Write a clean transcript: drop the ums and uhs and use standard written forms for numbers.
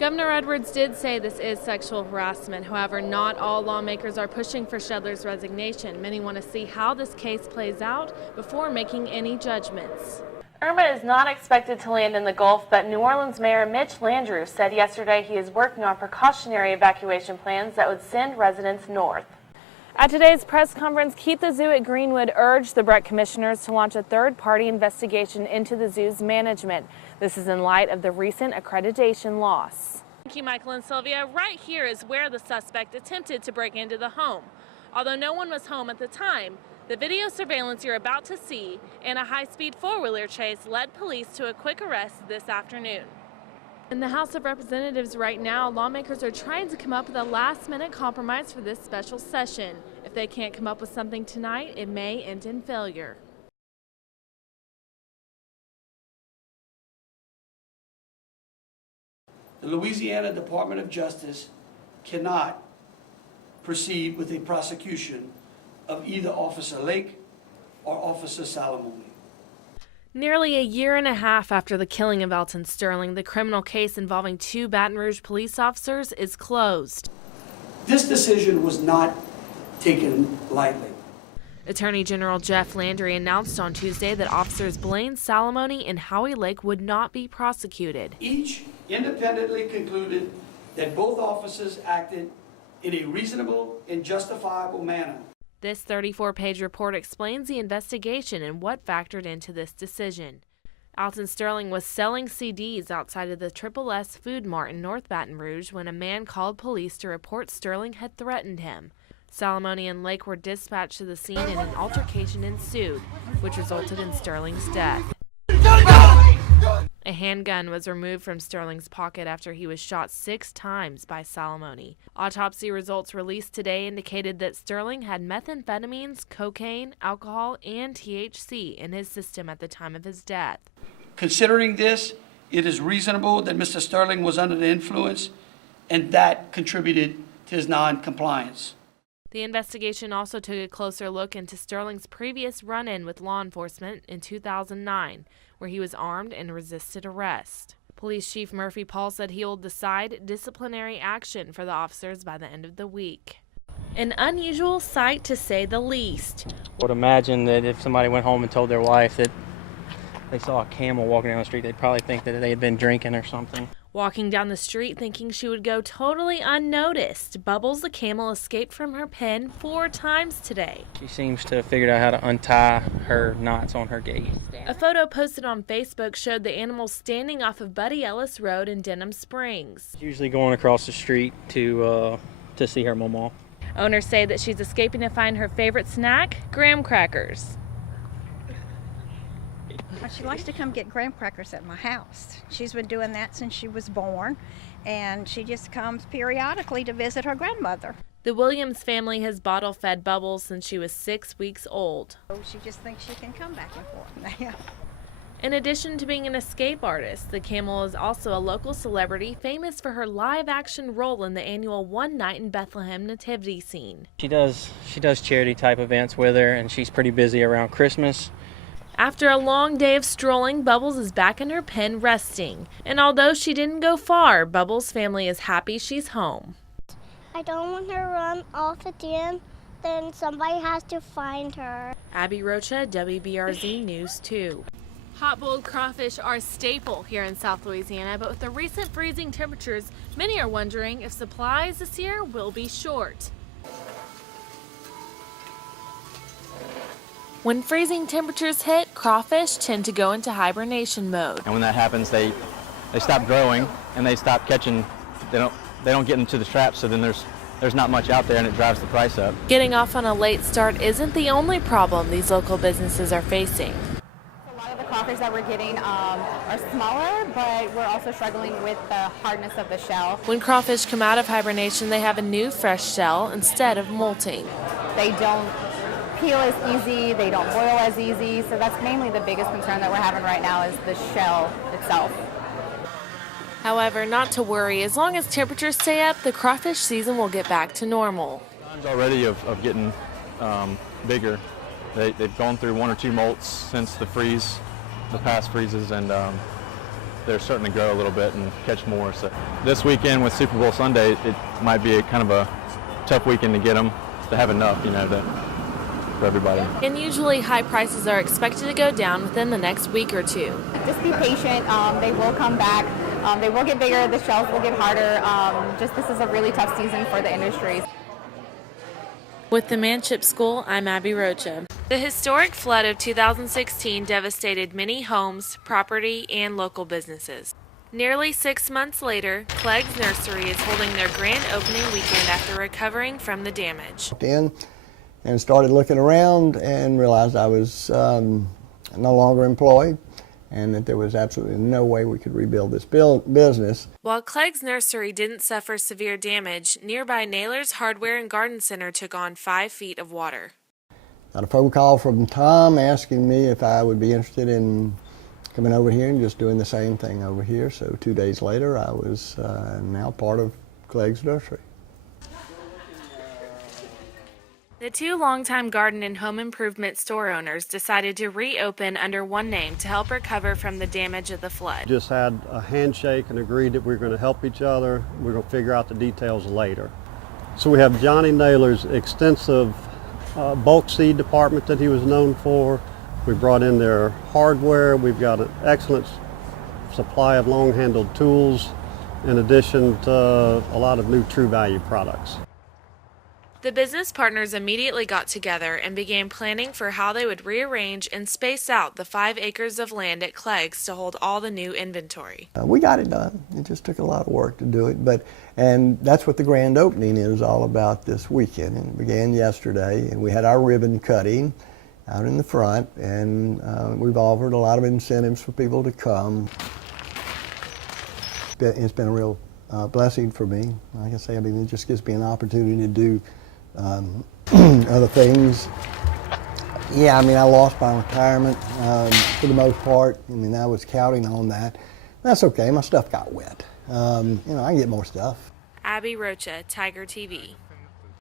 Governor Edwards did say this is sexual harassment. However, not all lawmakers are pushing for Shedler's resignation. Many want to see how this case plays out before making any judgments. Irma is not expected to land in the Gulf, but New Orleans Mayor Mitch Landrieu said yesterday he is working on precautionary evacuation plans that would send residents north. At today's press conference, Keep the Zoo at Greenwood urged the Brett commissioners to launch a third-party investigation into the zoo's management. This is in light of the recent accreditation loss. Thank you, Michael and Sylvia. Right here is where the suspect attempted to break into the home. Although no one was home at the time, the video surveillance you're about to see and a high-speed four-wheeler chase led police to a quick arrest this afternoon. In the House of Representatives right now, lawmakers are trying to come up with a last-minute compromise for this special session. If they can't come up with something tonight, it may end in failure. The Louisiana Department of Justice cannot proceed with a prosecution of either Officer Lake or Officer Salamone. Nearly a year and a half after the killing of Alton Sterling, the criminal case involving two Baton Rouge police officers is closed. This decision was not taken lightly. Attorney General Jeff Landry announced on Tuesday that officers Blaine Salamone and Howie Lake would not be prosecuted. Each independently concluded that both officers acted in a reasonable and justifiable manner. This 34-page report explains the investigation and what factored into this decision. Alton Sterling was selling CDs outside of the Triple S Food Mart in North Baton Rouge when a man called police to report Sterling had threatened him. Salamone and Lake were dispatched to the scene and an altercation ensued, which resulted in Sterling's death. A handgun was removed from Sterling's pocket after he was shot 6 times by Salamone. Autopsy results released today indicated that Sterling had methamphetamines, cocaine, alcohol, and THC in his system at the time of his death. Considering this, it is reasonable that Mr. Sterling was under the influence and that contributed to his non-compliance. The investigation also took a closer look into Sterling's previous run-in with law enforcement in 2009, where he was armed and resisted arrest. Police Chief Murphy Paul said he will decide disciplinary action for the officers by the end of the week. An unusual sight, to say the least. I would imagine that if somebody went home and told their wife that they saw a camel walking down the street, they'd probably think that they had been drinking or something. Walking down the street thinking she would go totally unnoticed, Bubbles the camel escaped from her pen 4 times today. She seems to have figured out how to untie her knots on her gate. A photo posted on Facebook showed the animal standing off of Buddy Ellis Road in Denham Springs. Usually going across the street to see her mama. Owners say that she's escaping to find her favorite snack, graham crackers. She likes to come get graham crackers at my house. She's been doing that since she was born, and she just comes periodically to visit her grandmother. The Williams family has bottle-fed Bubbles since she was 6 weeks old. She just thinks she can come back and forth now. In addition to being an escape artist, the camel is also a local celebrity famous for her live-action role in the annual One Night in Bethlehem nativity scene. She does charity type events with her, and she's pretty busy around Christmas. After a long day of strolling, Bubbles is back in her pen resting. And although she didn't go far, Bubbles' family is happy she's home. I don't want her to run off at the end, then somebody has to find her. Abbi Rocha, WBRZ News 2. Hot-boiled crawfish are a staple here in South Louisiana, but with the recent freezing temperatures, many are wondering if supplies this year will be short. When freezing temperatures hit, crawfish tend to go into hibernation mode. And when that happens, they stop growing and they stop catching. They don't get into the traps, so then there's not much out there and it drives the price up. Getting off on a late start isn't the only problem these local businesses are facing. A lot of the crawfish that we're getting are smaller, but we're also struggling with the hardness of the shell. When crawfish come out of hibernation, they have a new fresh shell instead of molting. They don't peel as easy, they don't boil as easy, so that's mainly the biggest concern that we're having right now is the shell itself. However, not to worry, as long as temperatures stay up, the crawfish season will get back to normal. Signs already of getting bigger. They've gone through 1 or 2 molts since the past freezes, and they're starting to grow a little bit and catch more. So this weekend with Super Bowl Sunday, it might be a kind of a tough weekend to get them to have enough, for everybody. And usually high prices are expected to go down within the next week or two. Just be patient. They will come back. They will get bigger. The shells will get harder. This is a really tough season for the industry. With the Manship School, I'm Abbi Rocha. The historic flood of 2016 devastated many homes, property, and local businesses. Nearly 6 months later, Clegg's Nursery is holding their grand opening weekend after recovering from the damage. In and started looking around and realized I was no longer employed and that there was absolutely no way we could rebuild this business. While Clegg's Nursery didn't suffer severe damage, nearby Naylor's Hardware and Garden Center took on 5 feet of water. Got a phone call from Tom asking me if I would be interested in coming over here and just doing the same thing over here. So 2 days later, I was now part of Clegg's Nursery. The 2 longtime garden and home improvement store owners decided to reopen under one name to help recover from the damage of the flood. Just had a handshake and agreed that we were going to help each other. We're going to figure out the details later. So we have Johnny Naylor's extensive bulk seed department that he was known for. We brought in their hardware. We've got an excellent supply of long-handled tools in addition to a lot of new True Value products. The business partners immediately got together and began planning for how they would rearrange and space out the 5 acres of land at Clegg's to hold all the new inventory. We got it done. It just took a lot of work to do it, and that's what the grand opening is all about this weekend. And it began yesterday, and we had our ribbon cutting out in the front, and we've offered a lot of incentives for people to come. It's been a real blessing for me. Like I say, it just gives me an opportunity to do other things. Yeah, I lost my retirement for the most part. I was counting on that. That's okay, my stuff got wet. I can get more stuff. Abbi Rocha, Tiger TV.